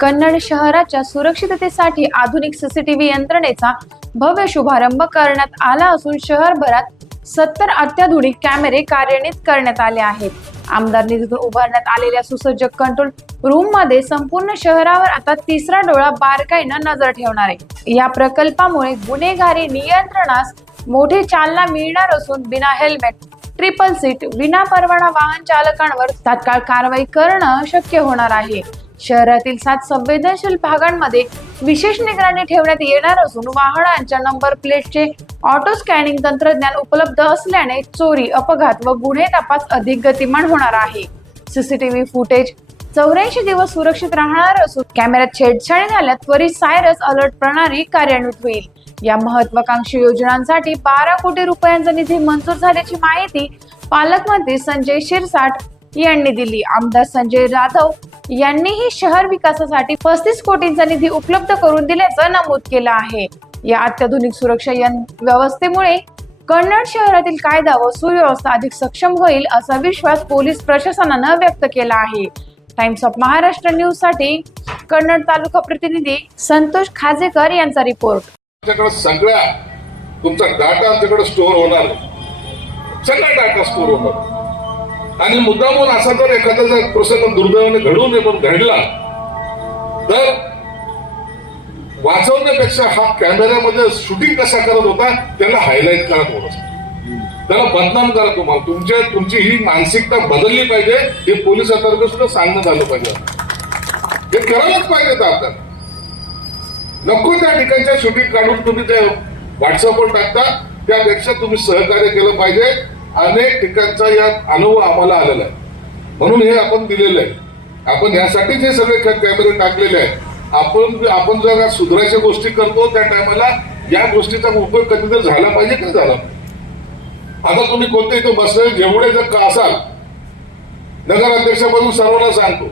कन्नड शहराच्या सुरक्षिततेसाठी आधुनिक सीसीटीव्ही यंत्रणेचा भव्य शुभारंभ करण्यात आला असून शहरभरात 70 अत्याधुनिक कॅमेरे कार्यान्वित करण्यात आले आहेत. आमदार निधीतून उभारण्यात आलेल्या सुसज्ज कंट्रोल रूम मध्ये संपूर्ण शहरावर आता तिसरा डोळा बारकाईनं नजर ठेवणार आहे. या प्रकल्पामुळे गुन्हेगारी नियंत्रणास मोठी चालना मिळणार असून बिना हेल्मेट, ट्रिपल सीट, विना परवाना वाहन चालकांवर तात्काळ कारवाई करणं शक्य होणार आहे. शहरातील 7 संवेदनशील भागांमध्ये विशेष निगराणी ठेवण्यात येणार असून वाहनांच्या नंबर प्लेटचे ऑटो स्कॅनिंग तंत्रज्ञान उपलब्ध असल्याने चोरी, अपघात व गुन्हे तपास अधिक गतिमान होणार आहे. सीसीटीव्ही फुटेज 84 दिवस सुरक्षित राहणार असून कॅमेऱ्यात छेडछाड झाल्यास त्वरित सायरस अलर्ट प्रणाली कार्यान्वित होईल. या महत्वाकांक्षी योजनांसाठी 12 कोटी रुपयांचा निधी मंजूर झाल्याची माहिती पालकमंत्री संजय शिरसाट यांनी दिली. आमदार संजय जाधव यांनीही शहर विकासासाठी 35 कोटींचा निधी उपलब्ध करून दिल्याचं नमूद केलं आहे. या अत्याधुनिक सुरक्षा व्यवस्थेमुळे कन्नड शहरातील कायदा व सुव्यवस्था अधिक सक्षम होईल असा विश्वास पोलीस प्रशासनानं व्यक्त केला आहे. टाइम्स ऑफ महाराष्ट्र न्यूज साठी कन्नड तालुका प्रतिनिधी संतोष खाजेकर यांचा रिपोर्ट. सगळ्या तुमचा डाटा आमच्याकडे स्टोअर होणार, सगळा डाटा स्टोअर होणार आणि मुद्दामून असा जर एखादा प्रसंग दुर्दैवाने घडून घडला तर वाचवण्यापेक्षा हा कॅमेऱ्यामध्ये शूटिंग कसा करत होता त्याला हायलाइट करा, थोडस त्याला बदनाम करा. तुम्हाला तुमची ही मानसिकता बदलली पाहिजे. हे पोलीस अथॉरिटी सुद्धा सांगणं झालं पाहिजे. हे करायलाच पाहिजे. तर आपल्याला नको त्या ठिकाणच्या शूटिंग काढून तुम्ही ते व्हॉट्सअपवर टाकता, त्यापेक्षा तुम्ही सहकार्य केलं पाहिजे. अनेक ठिकाणचा या अनुभव आम्हाला आलेला आहे, म्हणून हे आपण दिलेलं आहे. आपण यासाठीच हे सगळे कॅमेरे टाकलेले आहेत. आपण जर सुधारायच्या गोष्टी करतो त्या टायमाला या गोष्टीचा उपयोग कधीतरी झाला पाहिजे का झाला. आता तुम्ही कोणते इथे बसले जेवढे जर का असाल, नगराध्यक्षापासून सर्वांना सांगतो,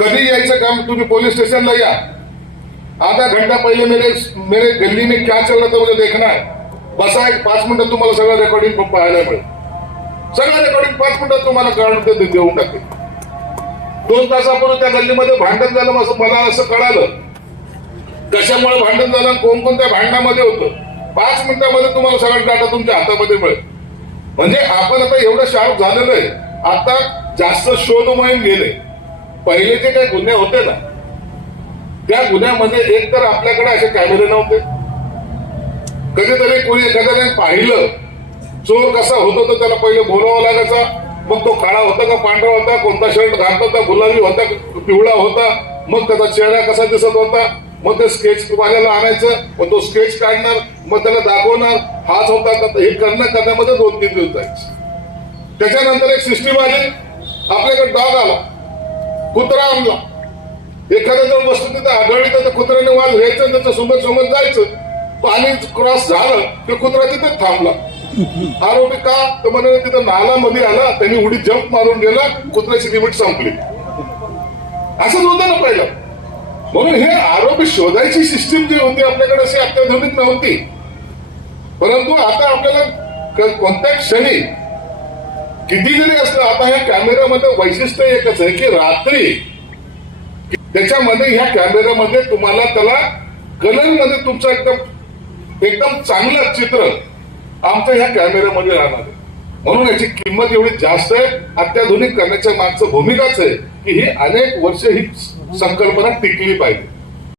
कधी यायचं काम तुम्ही पोलीस स्टेशनला या. आधा घंटा पहिले मेरे गल्ली में क्या चल रहा था मुझे देखना है. बसा, एक 5 मिनिटं तुम्हाला सगळं रेकॉर्डिंग पाहायला मिळेल. सगळं रेकॉर्डिंग 5 मिनिटात तुम्हाला काढून देऊन टाकेल. 2 तासापूर्वी त्या गल्लीमध्ये भांडण झालं, मला असं कळालं कशामुळे भांडण झालं, कोणकोणत्या भांडणामध्ये होतं. 5 मिनिटांमध्ये तुम्हाला सगळा डाटा तुमच्या हातामध्ये मिळेल. म्हणजे आपण आता एवढं शार्प झालेलं आहे. आता जास्त शोध मोहीम गेले. पहिले जे काही गुन्हे होते ना, त्या गुन्ह्यामध्ये एक तर आपल्याकडे असे कॅमेरे नव्हते. कधीतरी कोणी एखाद्याने पाहिलं चोर कसा होतो तर त्याला पहिले बोलावं लागायचा. मग तो काळा होता का पांढरा होता, कोणता शर्ट घातला होता, गुलाबी होता पिवळा होता, मग त्याचा चेहरा कसा दिसत होता, मग ते स्केच वाल्याला आणायचं, मग तो स्केच काढणार, मग त्याला दाखवणार हाच होता. हे करण्यामध्ये 2-3 दिवस जायचे. त्याच्यानंतर एक सिस्टीम आली, आपल्याकडे डॉग आला, कुत्रा आणला. एखाद्या जर वस्तू तिथे आढळली तर कुत्र्याने वाज घ्यायचं, त्याच्या सोबत जायचं. पाणी क्रॉस झालं तर कुत्रा तिथे थांबला. आरोपी का तर म्हणे तिथं नाला मध्ये आला, त्यांनी उडी जंप मारून गेला, कुत्र्याची लिमिट संपली. असंच होतं ना पहिलं. म्हणून हे आरोपी शोधायची सिस्टीम जी होती आपल्याकडे अशी अत्याधुनिक नव्हती. परंतु आता आपल्याला कोणत्या क्षणी किती जरी असलं, आता ह्या कॅमेऱ्यामध्ये वैशिष्ट्य एकच आहे की रात्री त्याच्यामध्ये ह्या कॅमेऱ्यामध्ये तुम्हाला त्याला कलर मध्ये तुमचं एकदम चांगलं चित्र आमच्या ह्या कॅमेऱ्यामध्ये राहणार आहे. म्हणून याची किंमत एवढी जास्त आहे. अत्याधुनिक करण्याच्या मागचं भूमिकाच आहे की ही अनेक वर्ष ही संकल्पना टिकली पाहिजे.